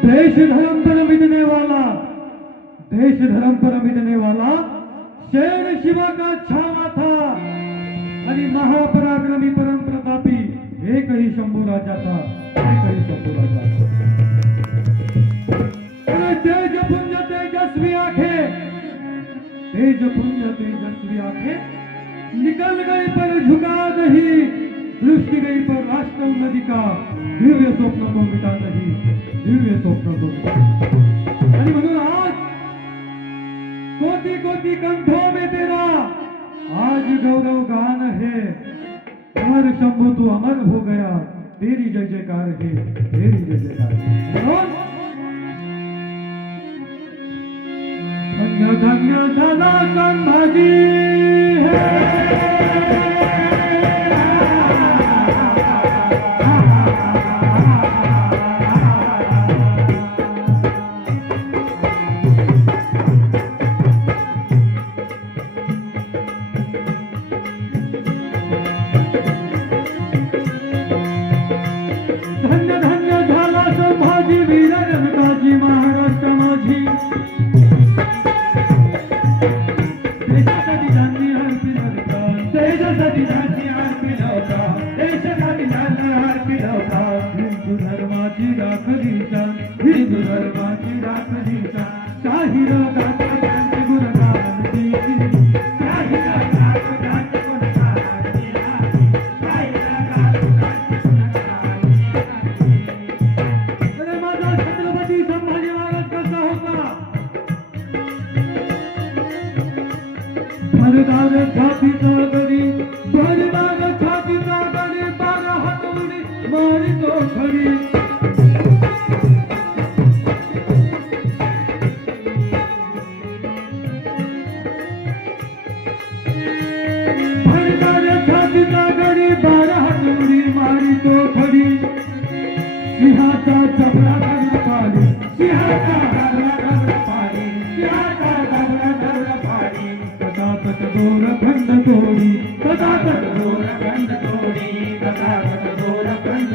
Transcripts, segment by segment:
देश धर्म पर मिटने वाला देश धर्म पर मिटने वाला शेर शिवा का छावा था। अरे महापराक्रमी परम प्रतापी एक ही शंभू राजा था एक ही शंभू राजा था। अरे तेज पुंज तेजस्वी आखे। तेज पुंज तेजस्वी आँखें, निकल गई पर झुका नहीं, दृष्टि गई पर राष्ट्र नदी का, दिव्य स्वप्न को मिटा नहीं, दिव्य स्वप्न को आज कोटि कोटि कंठों में तेरा, आज गौरव गान है। अमर शंभु, तू अमर हो गया, तेरी जय जयकार है, तेरी जय जयकार है। Thank you. संभाजी महाराज कसा होता भरदार छातीचा गडी भरदार छातीचा गडी बारा हातोडी मारितो खडी सिंहाचा जबडा धरला पाणी सिंहाचा जबडा धरला पाणी सिंहाचा जबडा पाणी. गोर खंड तोडी कदापत गोर खंड तोडी कदापत गोर खंड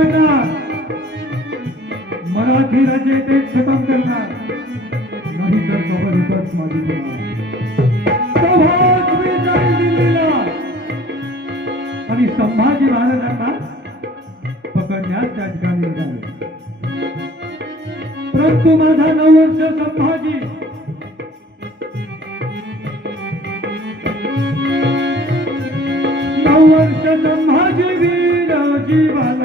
संभाजीला पकडणार मराठी ते खतम करणार. नाही तर जबरदस्त माझी आणि संभाजी महाराजांना पकडण्यास त्या ठिकाणी निघाले परंतु माझा नऊ वर्ष संभाजी. नऊ वर्ष संभाजी वीर जीवन.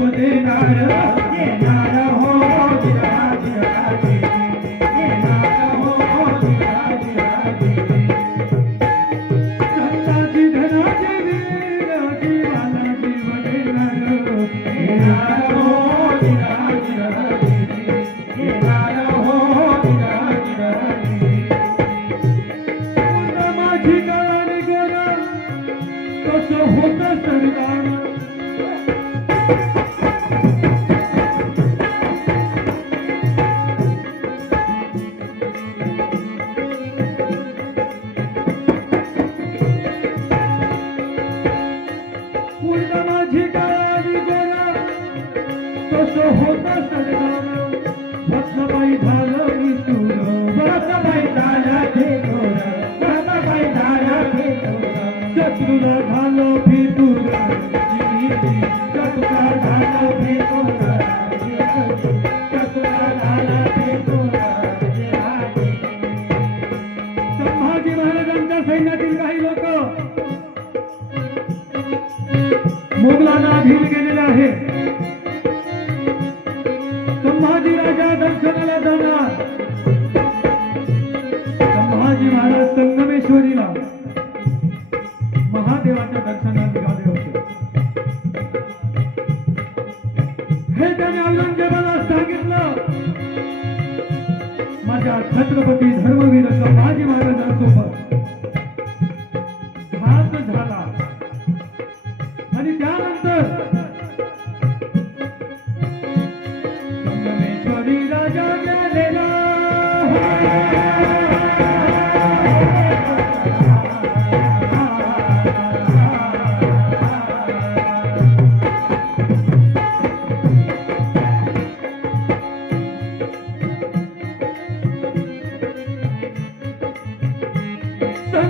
Yeah.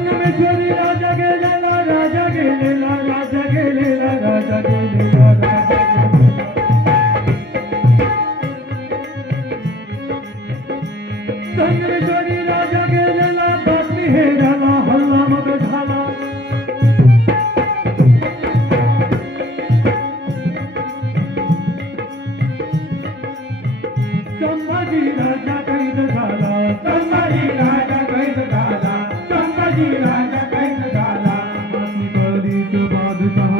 Póngame Thank you.